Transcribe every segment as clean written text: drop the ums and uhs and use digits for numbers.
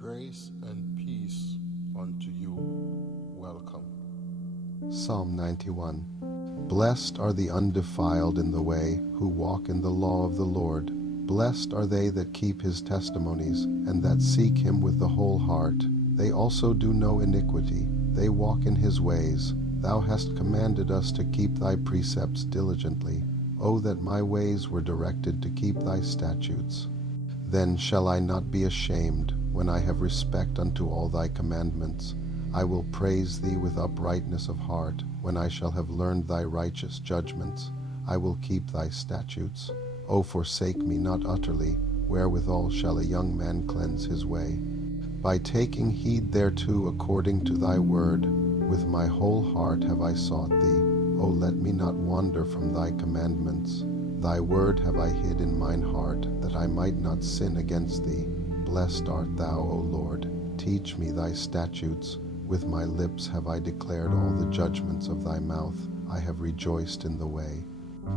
Grace and peace unto you. Welcome. Psalm 91. Blessed are the undefiled in the way, who walk in the law of the Lord. Blessed are they that keep his testimonies, and that seek him with the whole heart. They also do no iniquity, they walk in his ways. Thou hast commanded us to keep thy precepts diligently. O that my ways were directed to keep thy statutes. Then shall I not be ashamed, when I have respect unto all thy commandments. I will praise thee with uprightness of heart, when I shall have learned thy righteous judgments. I will keep thy statutes. O forsake me not utterly, wherewithal shall a young man cleanse his way? By taking heed thereto according to thy word. With my whole heart have I sought thee. O let me not wander from thy commandments. Thy word have I hid in mine heart, that I might not sin against thee. Blessed art thou, O Lord. Teach me thy statutes. With my lips have I declared all the judgments of thy mouth. I have rejoiced in the way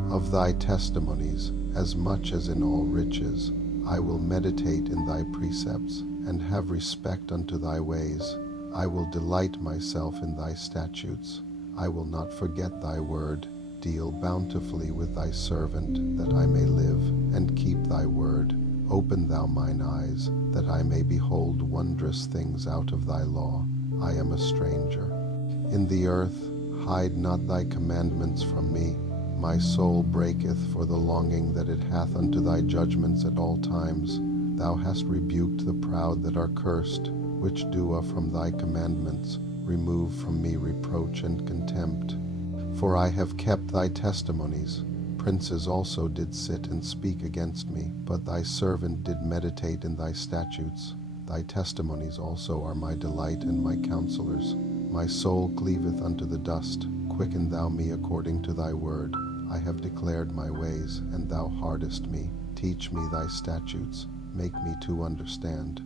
of thy testimonies, as much as in all riches. I will meditate in thy precepts, and have respect unto thy ways. I will delight myself in thy statutes. I will not forget thy word. Deal bountifully with thy servant, that I may live, and keep thy word. Open thou mine eyes, that I may behold wondrous things out of thy law. I am a stranger in the earth. Hide not thy commandments from me. My soul breaketh for the longing that it hath unto thy judgments at all times. Thou hast rebuked the proud that are cursed, which do from thy commandments. Remove from me reproach and contempt. For I have kept thy testimonies. Princes also did sit and speak against me, but thy servant did meditate in thy statutes. Thy testimonies also are my delight and my counselors. My soul cleaveth unto the dust. Quicken thou me according to thy word. I have declared my ways, and thou hardest me. Teach me thy statutes. Make me to understand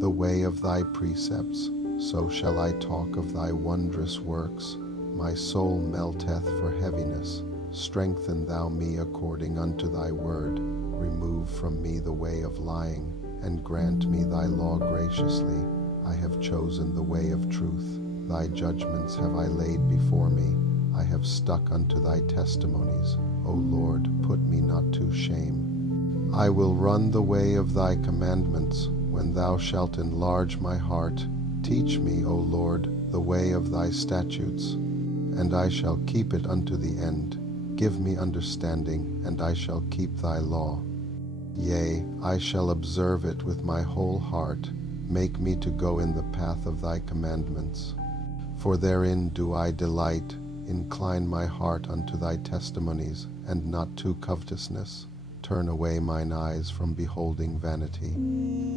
the way of thy precepts. So shall I talk of thy wondrous works. My soul melteth for heaviness. Strengthen thou me according unto thy word. Remove from me the way of lying, and grant me thy law graciously. I have chosen the way of truth. Thy judgments have I laid before me. I have stuck unto thy testimonies. O Lord, put me not to shame. I will run the way of thy commandments, when thou shalt enlarge my heart. Teach me, O Lord, the way of thy statutes, and I shall keep it unto the end. Give me understanding, and I shall keep thy law. Yea, I shall observe it with my whole heart. Make me to go in the path of thy commandments. For therein do I delight. Incline my heart unto thy testimonies, and not to covetousness. Turn away mine eyes from beholding vanity.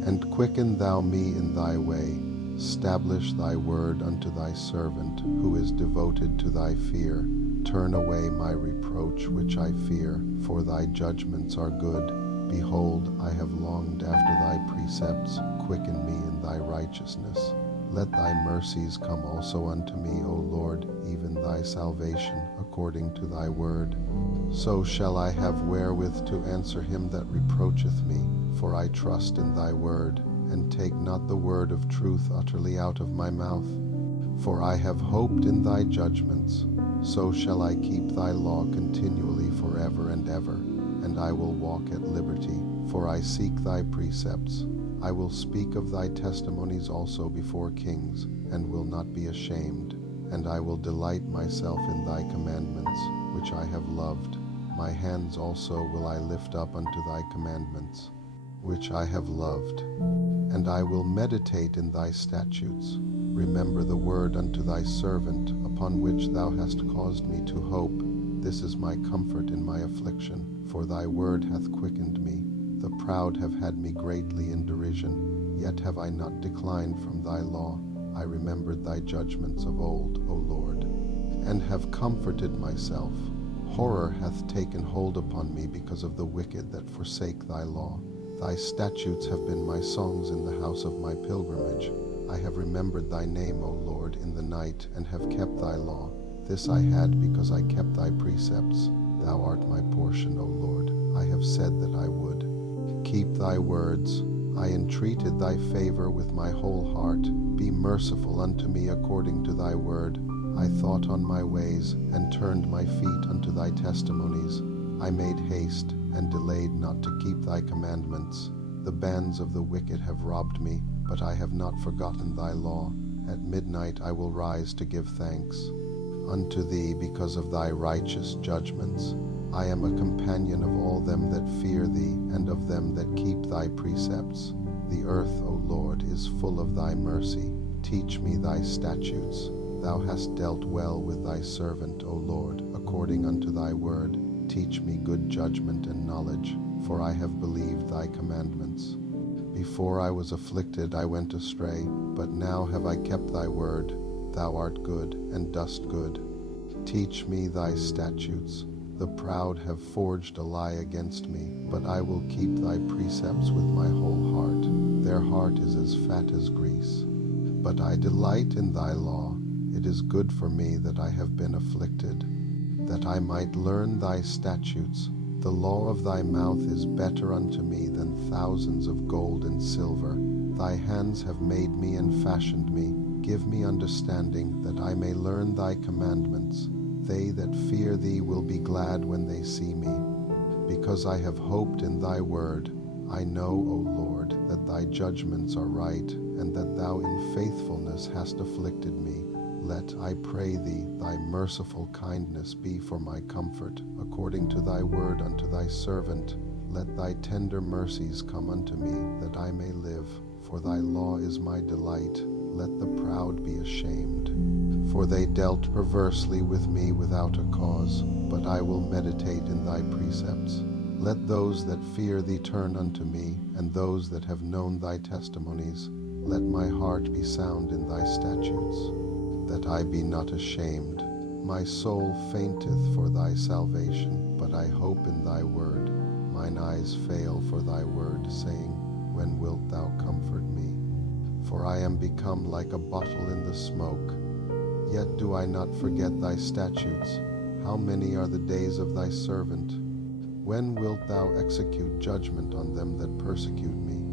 And quicken thou me in thy way. Stablish thy word unto thy servant, who is devoted to thy fear. Turn away my reproach which I fear, for thy judgments are good. Behold, I have longed after thy precepts. Quicken me in thy righteousness. Let thy mercies come also unto me, O Lord, even thy salvation, according to thy word. So shall I have wherewith to answer him that reproacheth me, for I trust in thy word, and take not the word of truth utterly out of my mouth. For I have hoped in thy judgments. So shall I keep thy law continually forever and ever, and I will walk at liberty, for I seek thy precepts. I will speak of thy testimonies also before kings, and will not be ashamed. And I will delight myself in thy commandments, which I have loved. My hands also will I lift up unto thy commandments, which I have loved. And I will meditate in thy statutes. Remember the word unto thy servant, upon which thou hast caused me to hope. This is my comfort in my affliction, for thy word hath quickened me. The proud have had me greatly in derision, yet have I not declined from thy law. I remembered thy judgments of old, O Lord, and have comforted myself. Horror hath taken hold upon me because of the wicked that forsake thy law. Thy statutes have been my songs in the house of my pilgrimage. I have remembered thy name, O Lord, in the night, and have kept thy law. This I had because I kept thy precepts. Thou art my portion, O Lord. I have said that I would keep thy words. I entreated thy favor with my whole heart. Be merciful unto me according to thy word. I thought on my ways, and turned my feet unto thy testimonies. I made haste, and delayed not to keep thy commandments. The bands of the wicked have robbed me, but I have not forgotten thy law. At midnight I will rise to give thanks unto thee because of thy righteous judgments. I am a companion of all them that fear thee, and of them that keep thy precepts. The earth, O Lord, is full of thy mercy. Teach me thy statutes. Thou hast dealt well with thy servant, O Lord, according unto thy word. Teach me good judgment and knowledge, for I have believed thy commandments. Before I was afflicted I went astray, but now have I kept thy word. Thou art good, and dost good. Teach me thy statutes. The proud have forged a lie against me, but I will keep thy precepts with my whole heart. Their heart is as fat as grease. But I delight in thy law. It is good for me that I have been afflicted, that I might learn thy statutes. The law of thy mouth is better unto me than thousands of gold and silver. Thy hands have made me and fashioned me. Give me understanding, that I may learn thy commandments. They that fear thee will be glad when they see me. Because I have hoped in thy word, I know, O Lord, that thy judgments are right, and that thou in faithfulness hast afflicted me. Let, I pray thee, thy merciful kindness be for my comfort, according to thy word unto thy servant. Let thy tender mercies come unto me, that I may live, for thy law is my delight. Let the proud be ashamed, for they dealt perversely with me without a cause, but I will meditate in thy precepts. Let those that fear thee turn unto me, and those that have known thy testimonies. Let my heart be sound in thy statutes, that I be not ashamed. My soul fainteth for thy salvation, but I hope in thy word. Mine eyes fail for thy word, saying, When wilt thou comfort me? For I am become like a bottle in the smoke. Yet do I not forget thy statutes. How many are the days of thy servant? When wilt thou execute judgment on them that persecute me?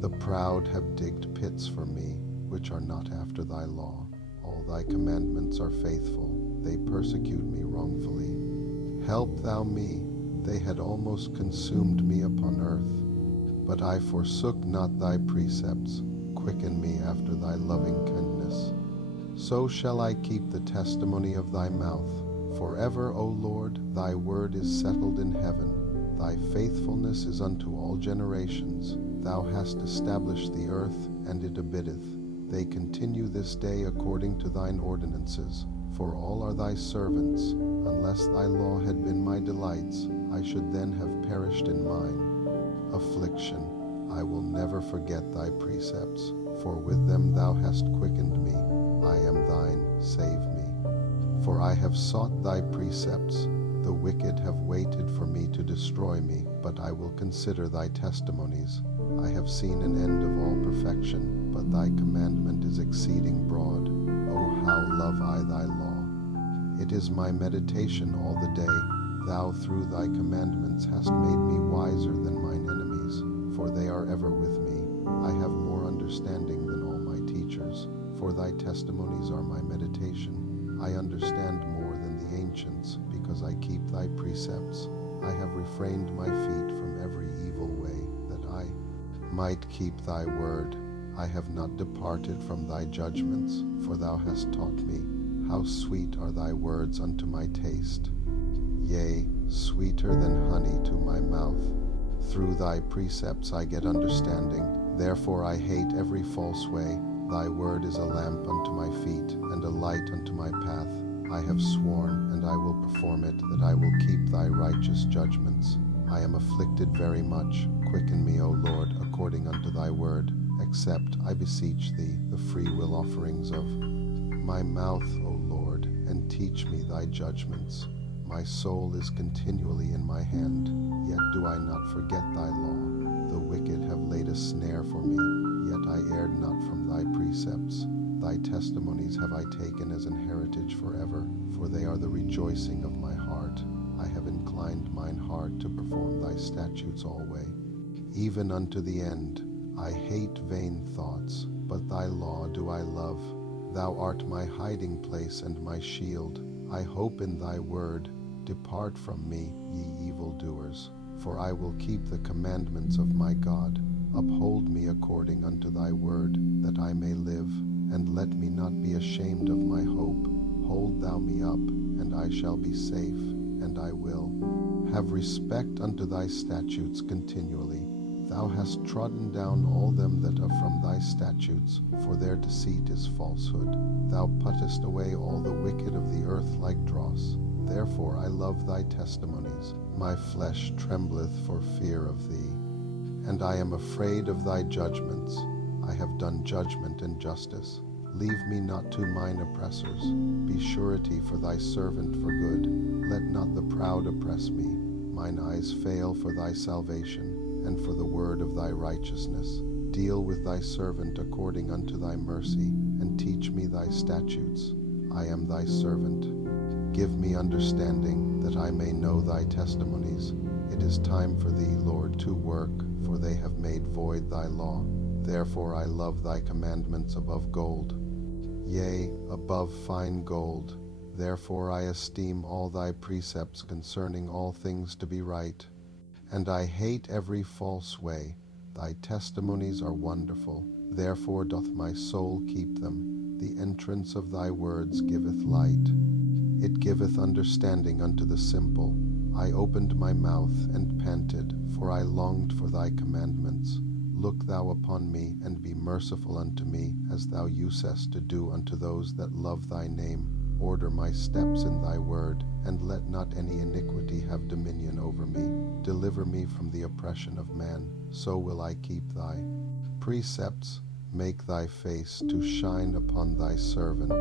The proud have digged pits for me, which are not after thy law. All thy commandments are faithful. They persecute me wrongfully. Help thou me. They had almost consumed me upon earth. But I forsook not thy precepts. Quicken me after thy loving kindness. So shall I keep the testimony of thy mouth. Forever, O Lord, thy word is settled in heaven. Thy faithfulness is unto all generations. Thou hast established the earth, and it abideth. They continue this day according to thine ordinances. For all are thy servants. Unless thy law had been my delights, I should then have perished in mine affliction. I will never forget thy precepts, for with them thou hast quickened me. I am thine, save me. For I have sought thy precepts. The wicked have waited for me to destroy me, but I will consider thy testimonies. I have seen an end of all perfection, but thy commandment is exceeding broad. O how love I thy law! It is my meditation all the day. Thou through thy commandments hast made me wiser than mine enemies, for they are ever with me. I have more understanding than all my teachers, for thy testimonies are my meditation. I understand more than the ancients, because I keep thy precepts. I have refrained my feet from every evil way, that I might keep thy word. I have not departed from thy judgments, for thou hast taught me. How sweet are thy words unto my taste! Yea, sweeter than honey to my mouth. Through thy precepts I get understanding. Therefore I hate every false way. Thy word is a lamp unto my feet, and a light unto my path. I have sworn, and I will perform it, that I will keep thy righteous judgments. I am afflicted very much. Quicken me, O Lord, according unto thy word. Accept, I beseech thee, the freewill offerings of my mouth, O Lord, and teach me thy judgments. My soul is continually in my hand, yet do I not forget thy law. The wicked have laid a snare for me, yet I erred not from thy precepts. Thy testimonies have I taken as an heritage forever, for they are the rejoicing of my heart. I have inclined mine heart to perform thy statutes alway. Even unto the end, I hate vain thoughts, but thy law do I love. Thou art my hiding place and my shield. I hope in thy word. Depart from me, ye evildoers, for I will keep the commandments of my God. Uphold me according unto thy word, that I may live, and let me not be ashamed of my hope. Hold thou me up, and I shall be safe, and I will have respect unto thy statutes continually. Thou hast trodden down all them that are from thy statutes, for their deceit is falsehood. Thou puttest away all the wicked of the earth like dross. Therefore I love thy testimonies. My flesh trembleth for fear of thee. And I am afraid of thy judgments. I have done judgment and justice. Leave me not to mine oppressors. Be surety for thy servant for good. Let not the proud oppress me. Mine eyes fail for thy salvation, and for the word of thy righteousness. Deal with thy servant according unto thy mercy, and teach me thy statutes. I am thy servant. Give me understanding, that I may know thy testimonies. It is time for thee, Lord, to work, for they have made void thy law. Therefore I love thy commandments above gold, yea, above fine gold. Therefore I esteem all thy precepts concerning all things to be right. And I hate every false way. Thy testimonies are wonderful. Therefore doth my soul keep them. The entrance of thy words giveth light. It giveth understanding unto the simple. I opened my mouth and panted, for I longed for thy commandments. Look thou upon me, and be merciful unto me, as thou usest to do unto those that love thy name. Order my steps in thy word, and let not any iniquity have dominion over me. Deliver me from the oppression of man, so will I keep thy precepts. Make thy face to shine upon thy servant,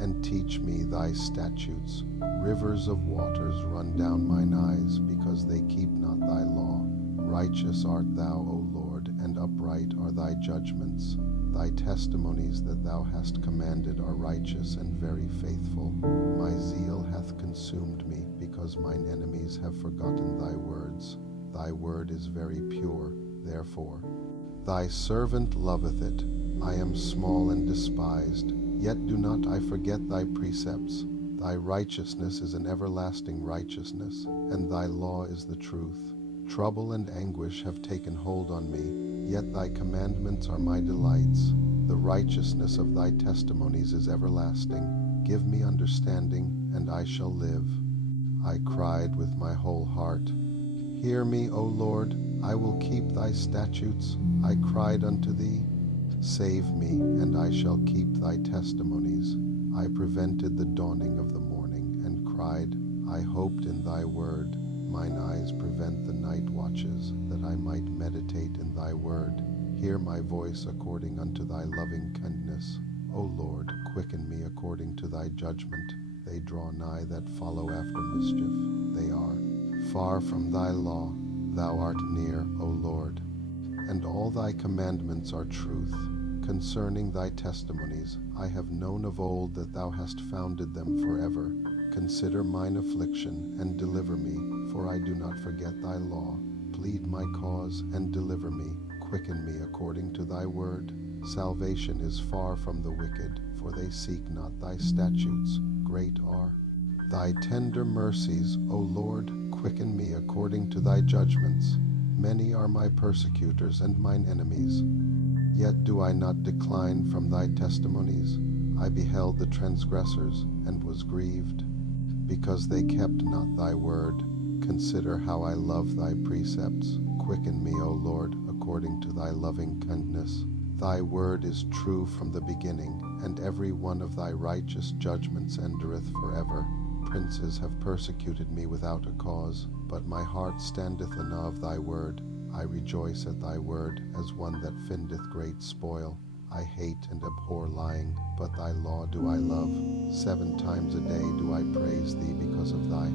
and teach me thy statutes. Rivers of waters run down mine eyes, because they keep not thy law. Righteous art thou, O Lord, and upright are thy judgments. Thy testimonies that thou hast commanded are righteous and very faithful. My zeal hath consumed me, because mine enemies have forgotten thy words. Thy word is very pure, therefore thy servant loveth it. I am small and despised, yet do not I forget thy precepts. Thy righteousness is an everlasting righteousness, and thy law is the truth. Trouble and anguish have taken hold on me, yet thy commandments are my delights. The righteousness of thy testimonies is everlasting. Give me understanding, and I shall live. I cried with my whole heart. Hear me, O Lord, I will keep thy statutes. I cried unto thee. Save me, and I shall keep thy testimonies. I prevented the dawning of the morning, and cried, I hoped in thy word. Mine eyes prevent the night watches, that I might meditate in thy word. Hear my voice according unto thy loving kindness. O Lord, quicken me according to thy judgment. They draw nigh that follow after mischief. They are far from thy law. Thou art near, O Lord, and all thy commandments are truth. Concerning thy testimonies, I have known of old that thou hast founded them forever. Consider mine affliction, and deliver me, for I do not forget thy law. Plead my cause, and deliver me. Quicken me according to thy word. Salvation is far from the wicked, for they seek not thy statutes. Great are thy tender mercies, O Lord. Quicken me according to thy judgments. Many are my persecutors and mine enemies. Yet do I not decline from thy testimonies. I beheld the transgressors, and was grieved, because they kept not thy word. Consider how I love thy precepts. Quicken me, O Lord, according to thy loving kindness. Thy word is true from the beginning, and every one of thy righteous judgments endureth forever. Princes have persecuted me without a cause, but my heart standeth in awe of thy word. I rejoice at thy word, as one that findeth great spoil. I hate and abhor lying, but thy law do I love. 7 times a day do I praise thee because of thy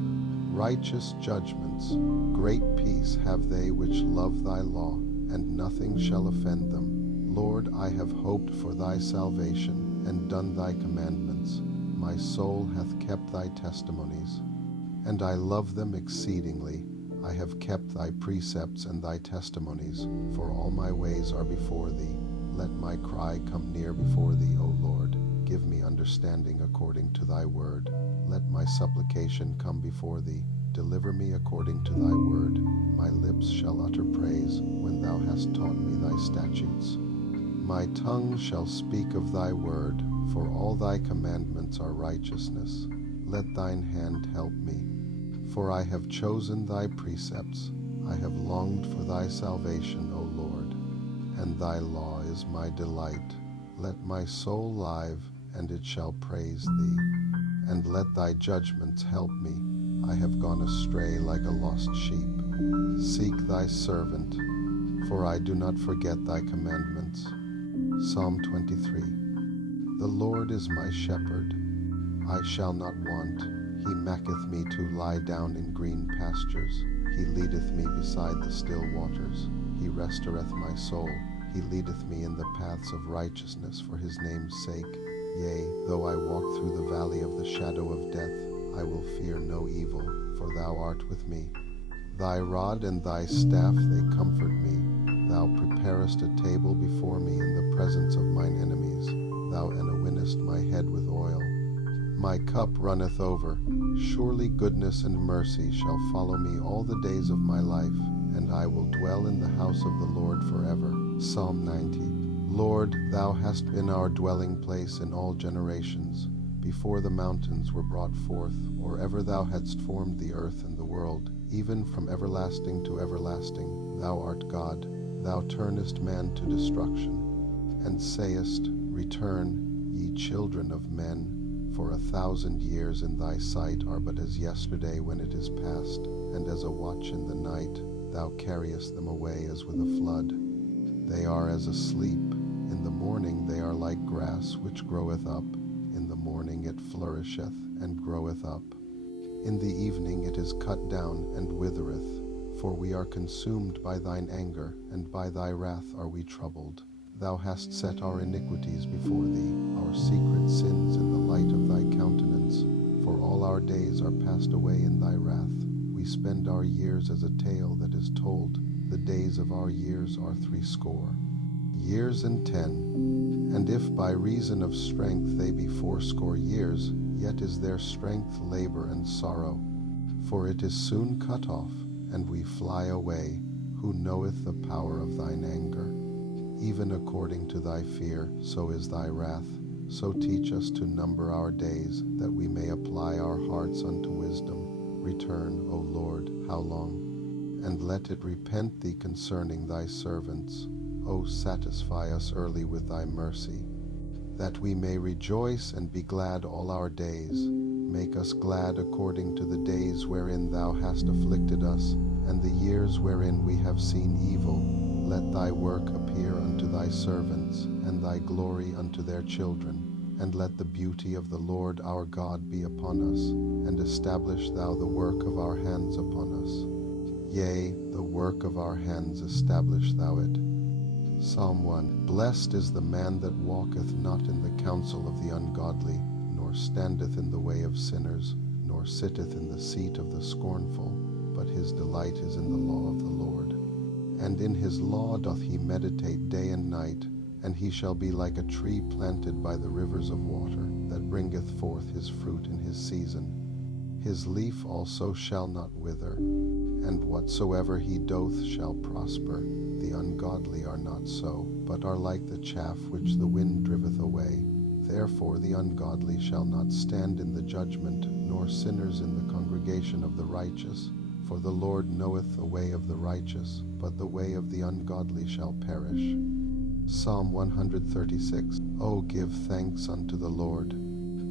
righteous judgments. Great peace have they which love thy law, and nothing shall offend them. Lord, I have hoped for thy salvation, and done thy commandments. My soul hath kept thy testimonies, and I love them exceedingly. I have kept thy precepts and thy testimonies, for all my ways are before thee. Let my cry come near before thee, O Lord. Give me understanding according to thy word. Let my supplication come before thee. Deliver me according to thy word. My lips shall utter praise when thou hast taught me thy statutes. My tongue shall speak of thy word, for all thy commandments are righteousness. Let thine hand help me. For I have chosen thy precepts. I have longed for thy salvation, O Lord, and thy law is my delight. Let my soul live, and it shall praise thee. And let thy judgments help me. I have gone astray like a lost sheep. Seek thy servant, for I do not forget thy commandments. Psalm 23. The Lord is my shepherd. I shall not want. He maketh me to lie down in green pastures. He leadeth me beside the still waters. He restoreth my soul. He leadeth me in the paths of righteousness for his name's sake. Yea, though I walk through the valley of the shadow of death, I will fear no evil, for thou art with me. Thy rod and thy staff, they comfort me. Thou preparest a table before me in the presence of mine enemies. Thou anointest my head with oil. My cup runneth over. Surely goodness and mercy shall follow me all the days of my life, and I will dwell in the house of the Lord forever. Psalm 90. Lord, thou hast been our dwelling place in all generations, before the mountains were brought forth, or ever thou hadst formed the earth and the world, even from everlasting to everlasting. Thou art God. Thou turnest man to destruction, and sayest, Return, ye children of men. For 1,000 years in thy sight are but as yesterday when it is past, and as a watch in the night. Thou carriest them away as with a flood. They are as asleep. In the morning they are like grass which groweth up. In the morning it flourisheth and groweth up. In the evening it is cut down and withereth. For we are consumed by thine anger, and by thy wrath are we troubled. Thou hast set our iniquities before thee, our secret sins in the light of thy countenance. For all our days are passed away in thy wrath. We spend our years as a tale that is told. The days of our years are 80 years and 10. And if by reason of strength they be 80 years, yet is their strength labor and sorrow. For it is soon cut off, and we fly away. Who knoweth the power of thine anger? Even according to thy fear, so is thy wrath. So teach us to number our days, that we may apply our hearts unto wisdom. Return, O Lord, how long? And let it repent thee concerning thy servants. O satisfy us early with thy mercy, that we may rejoice and be glad all our days. Make us glad according to the days wherein thou hast afflicted us, and the years wherein we have seen evil. Let thy work appear unto thy servants, and thy glory unto their children. And let the beauty of the Lord our God be upon us, and establish thou the work of our hands upon us. Yea, the work of our hands establish thou it. Psalm 1. Blessed is the man that walketh not in the counsel of the ungodly, nor standeth in the way of sinners, nor sitteth in the seat of the scornful, but his delight is in the law of the Lord. And in his law doth he meditate day and night, and he shall be like a tree planted by the rivers of water, that bringeth forth his fruit in his season. His leaf also shall not wither, and whatsoever he doth shall prosper. The ungodly are not so, but are like the chaff which the wind driveth away. Therefore the ungodly shall not stand in the judgment, nor sinners in the congregation of the righteous. For the Lord knoweth the way of the righteous, but the way of the ungodly shall perish. Psalm 136. O give thanks unto the Lord,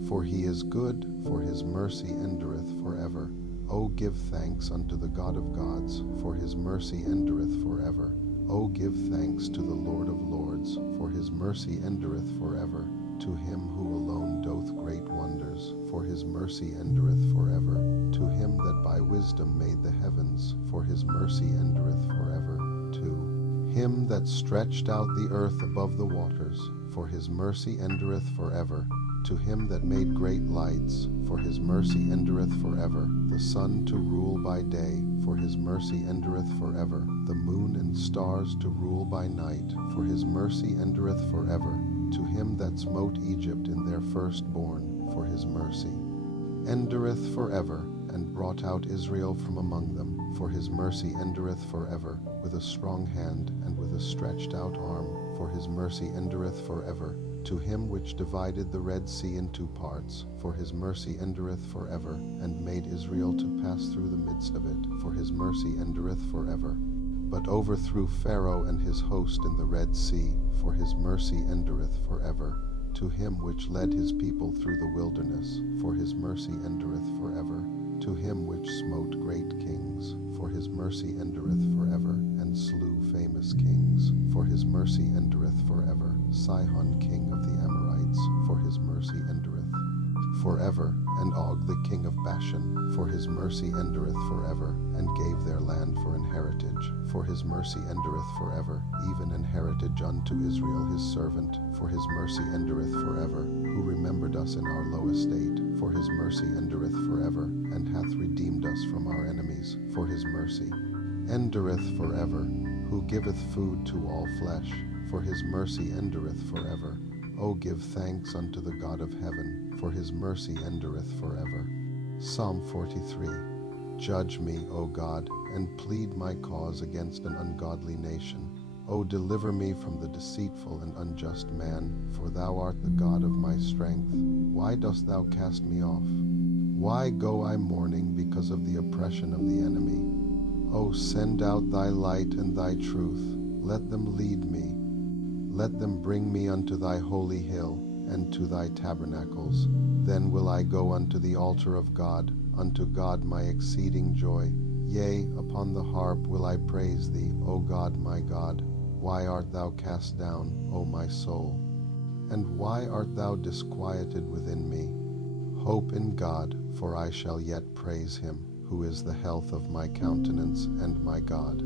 for he is good, for his mercy endureth forever. O give thanks unto the God of gods, for his mercy endureth forever. O give thanks to the Lord of lords, for his mercy endureth forever. To him who alone doth great wonders, for his mercy endureth forever. To him that by wisdom made the heavens, for his mercy endureth forever. To him that stretched out the earth above the waters, for his mercy endureth forever. To him that made great lights, for his mercy endureth forever. The sun to rule by day, for his mercy endureth forever. The moon and stars to rule by night, for his mercy endureth forever. To him that smote Egypt in their firstborn, for his mercy endureth forever, and brought out Israel from among them, for his mercy endureth forever, with a strong hand and with a stretched out arm, for his mercy endureth forever. To him which divided the Red Sea in two parts, for his mercy endureth forever, and made Israel to pass through the midst of it, for his mercy endureth forever. But overthrew Pharaoh and his host in the Red Sea, for his mercy endureth forever. To him which led his people through the wilderness, for his mercy endureth forever. To him which smote great kings, for his mercy endureth forever, and slew famous kings, for his mercy endureth forever. Sihon king of the Amorites, for his mercy endureth forever, and Og the king of Bashan, for his mercy endureth forever, and gave their land for an heritage, for his mercy endureth forever, even an heritage unto Israel his servant, for his mercy endureth forever, who remembered us in our low estate, for his mercy endureth forever, and hath redeemed us from our enemies, for his mercy endureth forever, who giveth food to all flesh, for his mercy endureth forever. O give thanks unto the God of heaven, for his mercy endureth forever. Psalm 43. Judge me, O God, and plead my cause against an ungodly nation. O deliver me from the deceitful and unjust man, for thou art the God of my strength. Why dost thou cast me off? Why go I mourning because of the oppression of the enemy? O send out thy light and thy truth. Let them lead me. Let them bring me unto thy holy hill, and to thy tabernacles. Then will I go unto the altar of God, unto God my exceeding joy. Yea, upon the harp will I praise thee, O God my God. Why art thou cast down, O my soul? And why art thou disquieted within me? Hope in God, for I shall yet praise him, who is the health of my countenance and my God.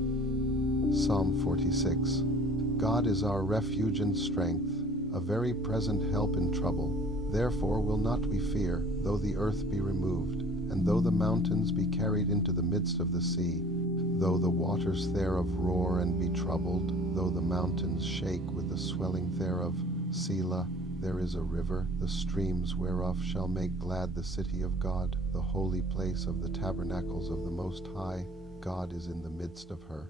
Psalm 46. God is our refuge and strength, a very present help in trouble. Therefore will not we fear, though the earth be removed, and though the mountains be carried into the midst of the sea, though the waters thereof roar and be troubled, though the mountains shake with the swelling thereof. Selah, there is a river, the streams whereof shall make glad the city of God, the holy place of the tabernacles of the Most High. God is in the midst of her.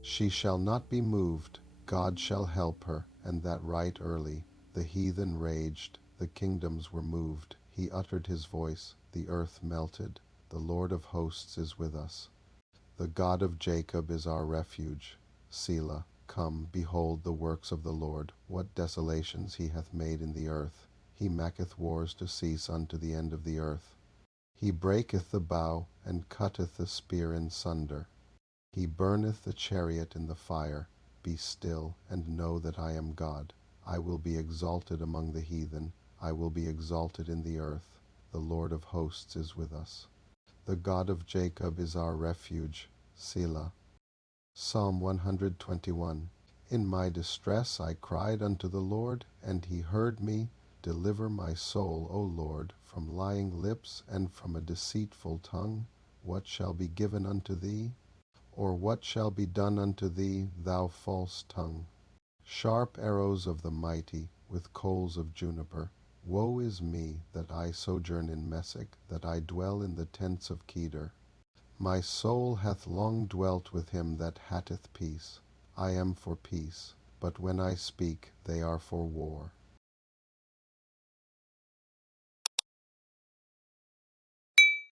She shall not be moved. God shall help her, and that right early. The heathen raged, the kingdoms were moved. He uttered his voice, the earth melted. The Lord of hosts is with us. The God of Jacob is our refuge. Selah. Come, behold the works of the Lord, what desolations he hath made in the earth. He maketh wars to cease unto the end of the earth. He breaketh the bow, and cutteth the spear in sunder. He burneth the chariot in the fire. Be still, and know that I am God. I will be exalted among the heathen. I will be exalted in the earth. The Lord of hosts is with us. The God of Jacob is our refuge. Selah. Psalm 121. In my distress I cried unto the Lord, and he heard me. Deliver my soul, O Lord, from lying lips and from a deceitful tongue. What shall be given unto thee? Or what shall be done unto thee, thou false tongue? Sharp arrows of the mighty, with coals of juniper. Woe is me, that I sojourn in Meshech, that I dwell in the tents of Kedar. My soul hath long dwelt with him that hateth peace. I am for peace, but when I speak, they are for war.